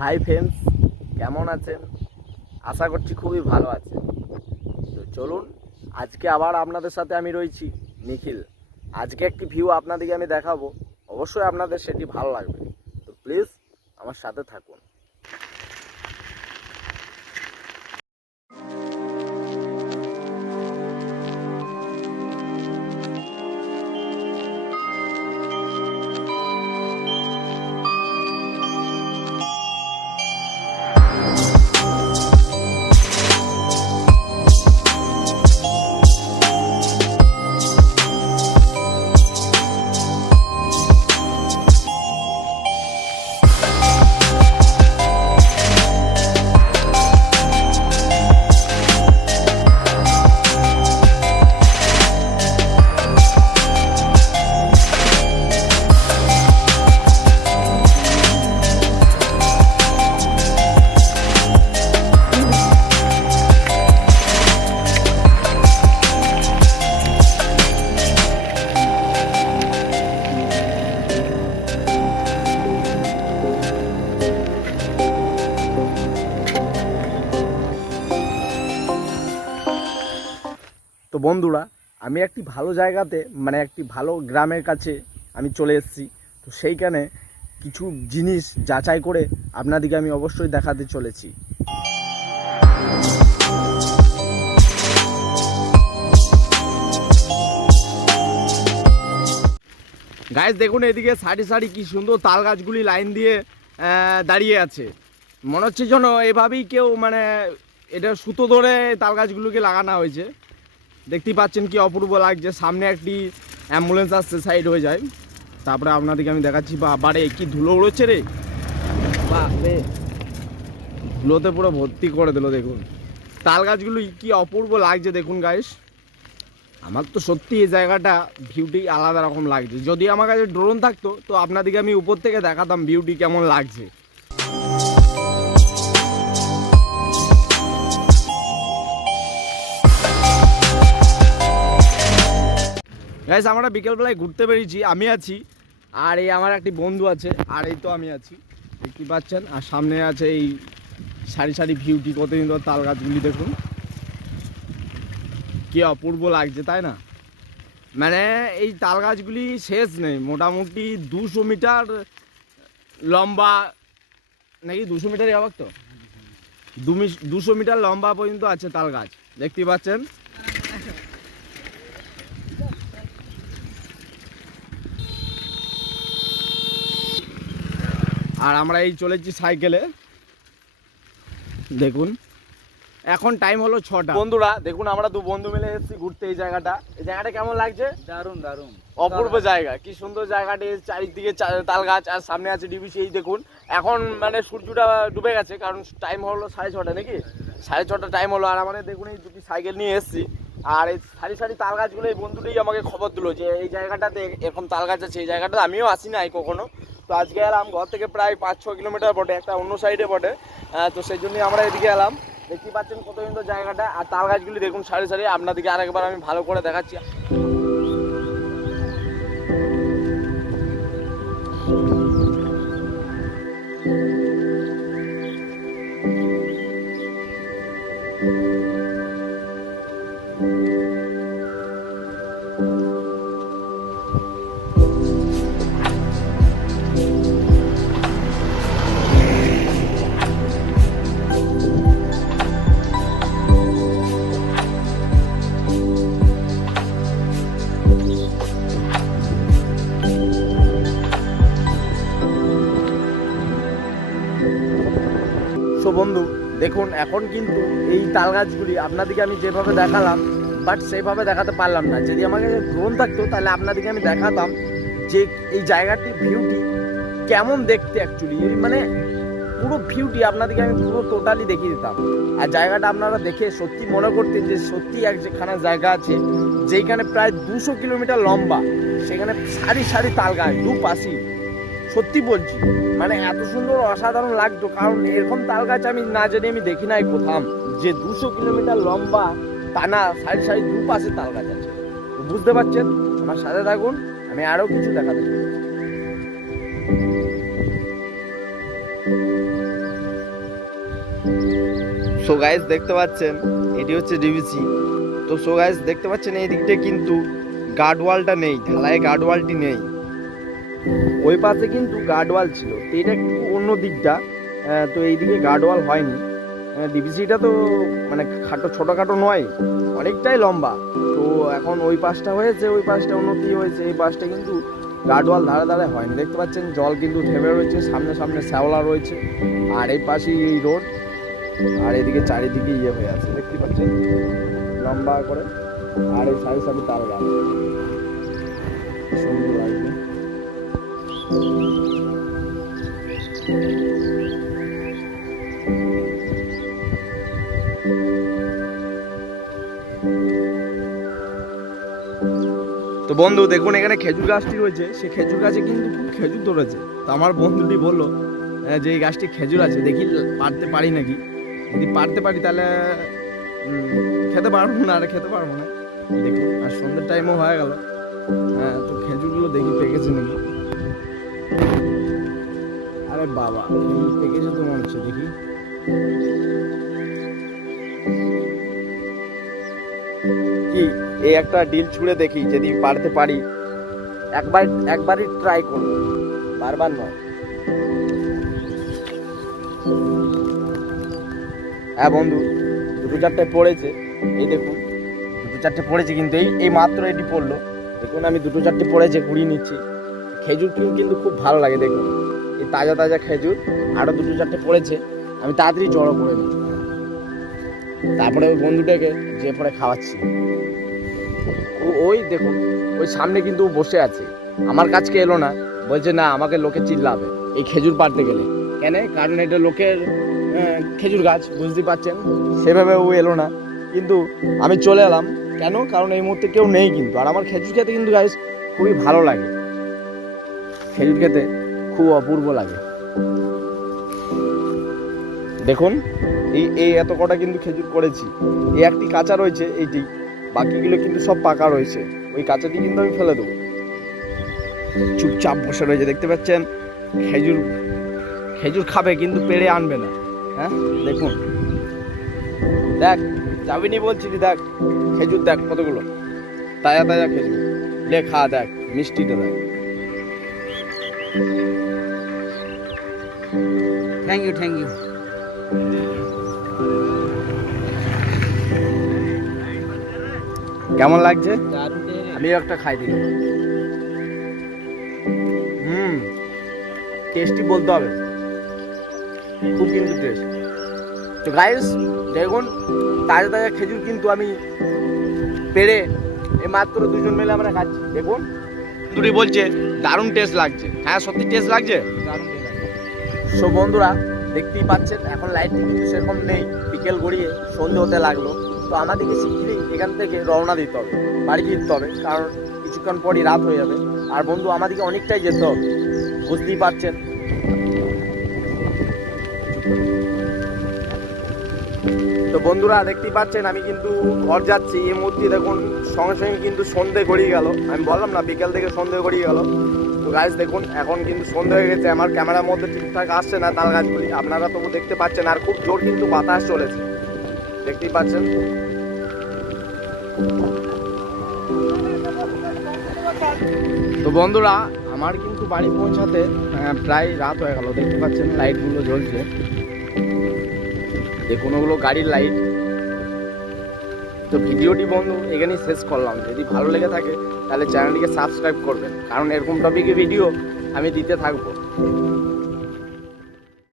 Hi friends, কেমন আছেন? আশা করছি খুবই ভালো আছেন। তো চলুন, আজকে আবার আপনাদের সাথে আমি রয়েছি নিখিল। আজকে একটি ভিউ আপনাদেরকে আমি দেখাবো, অবশ্যই আপনাদের সেটি ভালো লাগবে। তো প্লিজ আমার সাথে থাকুন। তো বন্ধুরা, আমি একটি ভালো জায়গাতে, মানে একটি ভালো গ্রামের কাছে আমি চলে এসেছি। তো সেইখানে কিছু জিনিস যাচাই করে আপনাদেরকে আমি অবশ্যই দেখাতে চলেছি। গাইস দেখুন, এদিকে সারি সারি কি সুন্দর তাল গাছগুলি লাইন দিয়ে দাঁড়িয়ে আছে। মনে হচ্ছে যেন এভাবেই কেউ মানে এটা সুতো ধরে তাল গাছগুলোকে লাগানো হয়েছে। দেখতেই পাচ্ছেন কি অপূর্ব লাগছে। সামনে একটি অ্যাম্বুলেন্স আসছে, সাইড হয়ে যায়। তারপরে আপনাদেরকে আমি দেখাচ্ছি। বা বাড়ে কি ধুলো উড়েছে রে, বা রে ধুলোতে পুরো ভর্তি করে দিল। দেখুন তাল গাছগুলো কি অপূর্ব লাগছে। দেখুন গাইস, আমার তো সত্যি এই জায়গাটা ভিউটি আলাদা রকম লাগছে। যদি আমার কাছে ড্রোন থাকতো তো আপনাদেরকে আমি উপর থেকে দেখাতাম ভিউটি কেমন লাগছে। গাইস, আমরা বিকেলবেলায় ঘুরতে বেরিয়েছি। আমি আছি, আর এই আমার একটি বন্ধু আছে, আর এই তো আমি আছি, দেখতে পাচ্ছেন। আর সামনে আছে এই সারি সারি ভিউটি, কত সুন্দর তাল গাছগুলি দেখুন, কি অপূর্ব লাগছে, তাই না? মানে এই তাল গাছগুলি শেষ নেই। মোটামুটি 200 মিটার লম্বা, নাকি 200 মিটারই অবাক তো, 200 মিটার লম্বা পর্যন্ত আছে তাল গাছ, দেখতে পাচ্ছেন। আর আমরা এই চলেছি সাইকেলে। দেখুন এখন টাইম হলো 6টা। বন্ধুরা দেখুন, আমরা দু বন্ধু মিলে এসেছি ঘুরতে এই জায়গাটা। এই জায়গাটা কেমন লাগছে? দারুন দারুন, অপূর্ব জায়গা, কি সুন্দর জায়গাটি। চারিদিকে তাল গাছ, আর সামনে আছে ডিবিসি। এই দেখুন এখন মানে সূর্যটা ডুবে গেছে, কারণ টাইম হলো 6:30 নাকি 6:30 টাইম হলো। আর আমাদের দেখুন এই দুটি সাইকেল নিয়ে এসেছি, আর এই সারি সারি তাল গাছগুলো এই বন্ধুটাই আমাকে খবর দিল যে এই জায়গাটাতে এরকম তাল গাছ আছে। এই জায়গাটা আমিও আসি নাই কখনো। তো আজকে এলাম, ঘর থেকে প্রায় 5-6 কিলোমিটার বটে, একটা অন্য সাইডে বটে। তো সেই জন্যই আমরা এদিকে এলাম। দেখতে পাচ্ছেন কত সুন্দর জায়গাটা। আর তাল গাছগুলি দেখুন সারি সারি। আপনাদেরকে আরেকবার আমি ভালো করে দেখাচ্ছি। সো বন্ধু দেখুন, এখন কিন্তু এই তাল গাছগুলি আপনাদেরকে আমি যেভাবে দেখালাম, বাট সেইভাবে দেখাতে পারলাম না। যদি আমার কাছে ড্রোন থাকতো তাহলে আপনাদেরকে আমি দেখাতাম যে এই জায়গাটির ভিউটি কেমন দেখতে। অ্যাকচুয়ালি মানে পুরো ভিউটি আপনাদেরকে আমি পুরো টোটালি দেখিয়ে দিতাম। আর জায়গাটা আপনারা দেখে সত্যি মনে করতেন যে সত্যি একখানা জায়গা আছে যেখানে প্রায় 200 কিলোমিটার লম্বা, সেখানে সারি সারি তাল গাছ দুপাশি। সত্যি বলছি, মানে এত সুন্দর অসাধারণ লাগতো। কারণ এরকম তাল গাছ আমি না জানি আমি দেখি নাই কোথাও, যে 200 কিলোমিটার লম্বা টানা সারি সারি দুপাশে তাল গাছ আছে। তো বুঝতে পারছেন, আমার সাথে থাকুন, আমি আরও কিছু দেখাতে চাই। সো গাইস দেখতে পাচ্ছেন এটি হচ্ছে ডিভিসি। তো সো গাইস দেখতে পাচ্ছেন এই দিকটা কিন্তু গার্ডওয়ালটা নেই, ঢালাই গার্ডওয়ালটি নেই। ওই পাশে কিন্তু গার্ডওয়াল ছিল, তো এটা একটু অন্য দিকটা, তো এইদিকে গার্ডওয়াল হয়নি। ডিভিসিটা তো মানে ছোটোখাটো নয়, অনেকটাই লম্বা। তো এখন ওই পাশটা হয়েছে, ওই পাশটা উন্নতি হয়েছে, এই পাশটা কিন্তু গার্ডওয়াল ধারে ধারে হয়নি। দেখতে পাচ্ছেন জল কিন্তু থেমে রয়েছে, সামনে সামনে শ্যাওলা রয়েছে, আর এই পাশেই এই রোড, আর এদিকে চারিদিকে ইয়ে হয়ে আছে দেখতে পাচ্ছেন লম্বা করে, আর এই সারি সারি তাল গাছ সুন্দর লাগছে। তো বন্ধু দেখুন এখানে খেজুর গাছটি রয়েছে, সে খেজুর গাছে কিন্তু খুব খেজুর ধরেছে। তো আমার বন্ধুটি বললো যে এই গাছটি খেজুর আছে, দেখি পারতে পারি নাকি। যদি পারতে পারি তাহলে খেতে পারবো না, আর খেতে পারবো না। দেখুন আর সন্ধ্যের টাইমও হয়ে গেল। হ্যাঁ, তো খেজুরগুলো দেখি পেকেছে নাকি। আরে বাবা খেজুর পেকেছে তো মনে হচ্ছে, দেখি। কি এই একটা ডিল ছুঁড়ে দেখি, যদি পারতে পারি। একবারই ট্রাই করবো, বারবার নয়। হ্যাঁ বন্ধু, দুটো চারটে পড়েছে, এই দেখুন দুটো চারটে পড়েছে, কিন্তু এই মাত্র এটি পড়লো। দেখুন আমি দুটো চারটে পড়েছে, কুড়িয়ে নিচ্ছি। খেজুর কিন্তু খুব ভালো লাগে, দেখুন এই তাজা তাজা খেজুর। আরও দুটো চারটে পড়েছে, আমি তাড়াতাড়ি জড়ো করে নিই। তারপরে ওই বন্ধুটাকে যে পরে খাওয়াচ্ছি। ওই দেখুন ওই সামনে কিন্তু বসে আছে, আমার কাছকে এলো না, বলছে না আমাকে লোকে চিল্লাবে এই খেজুর পাড়তে গেলে। কেন? কারণ এটা লোকের খেজুর গাছ, বুঝতে পারছেন, সেভাবে ও এলো না। কিন্তু আমি চলে এলাম, কেন? কারণ এই মুহূর্তে কেউ নেই কিন্তু। আর আমার খেজুর খেতে কিন্তু গাইস খুবই ভালো লাগে, খেজুর খেতে খুব অপূর্ব লাগে। দেখুন এই এত কটা কিন্তু খেজুর করেছি, এই একটি কাঁচা রয়েছে, এইটি, বাকিগুলো কিন্তু সব পাকা রয়েছে। ওই কাঁচাটি কিন্তু আমি ফেলে দেবো। চুপচাপ বসে রয়েছে, দেখতে পাচ্ছেন। খেজুর খাবে কিন্তু পেড়ে আনবে না। হ্যাঁ দেখুন, দেখ যাবিনি বলছি, দেখ খেজুর দেখ কতগুলো তাজা তাজা খেজুর, লে খা, দেখ মিষ্টিটা দেখ। Thank you. কেমন লাগছে? আমি একটা খাই দিই। টেস্টি বলতে হবে, খুব কিন্তু টেস্ট। তো গাইস দেখুন তাজা তাজা খেজুর কিন্তু আমি পেড়ে এই মাত্র দুজন মিলে আমরা খাচ্ছি। দেখুন দুটি বলছে দারুণ টেস্ট লাগছে। হ্যাঁ সত্যি টেস্ট লাগছে। সো বন্ধুরা দেখতেই পাচ্ছেন এখন লাইট কিন্তু সেরকম নেই, বিকেল গড়িয়ে সন্ধে হতে লাগলো। তো আমাদেরকে শীঘ্রই এখান থেকে রওনা দিতে হবে, বাড়ি ফিরতে হবে, কারণ কিছুক্ষণ পরই রাত হয়ে যাবে। আর বন্ধু আমাদেরকে অনেকটাই যেতে হবে, বুঝতেই পারছেন। তো বন্ধুরা দেখতেই পাচ্ছেন আমি কিন্তু ঘর যাচ্ছি এই মুহূর্তে। দেখুন সঙ্গে সঙ্গে কিন্তু সন্ধে গড়িয়ে গেল, আমি বললাম না বিকেল থেকে সন্ধে গড়িয়ে গেল। তো গাছ দেখুন এখন কিন্তু সন্ধে হয়ে গেছে, আমার ক্যামেরার মধ্যে ঠিকঠাক আসছে না তাল গাছগুলি, আপনারা তবু দেখতে পাচ্ছেন। আর খুব জোর কিন্তু বাতাস চলেছে, দেখতেই পাচ্ছেন। তো বন্ধুরা আমার কিন্তু বাড়ি পৌঁছাতে প্রায় রাত হয়ে গেল, দেখতে পাচ্ছেন লাইটগুলো জ্বলছে, দেখুন ওগুলো গাড়ির লাইট। তো ভিডিওটি বন্ধু এখানেই শেষ করলাম। যদি ভালো লেগে থাকে তাহলে চ্যানেলটিকে সাবস্ক্রাইব করবেন, কারণ এরকম টপিকে ভিডিও আমি দিতে থাকবো।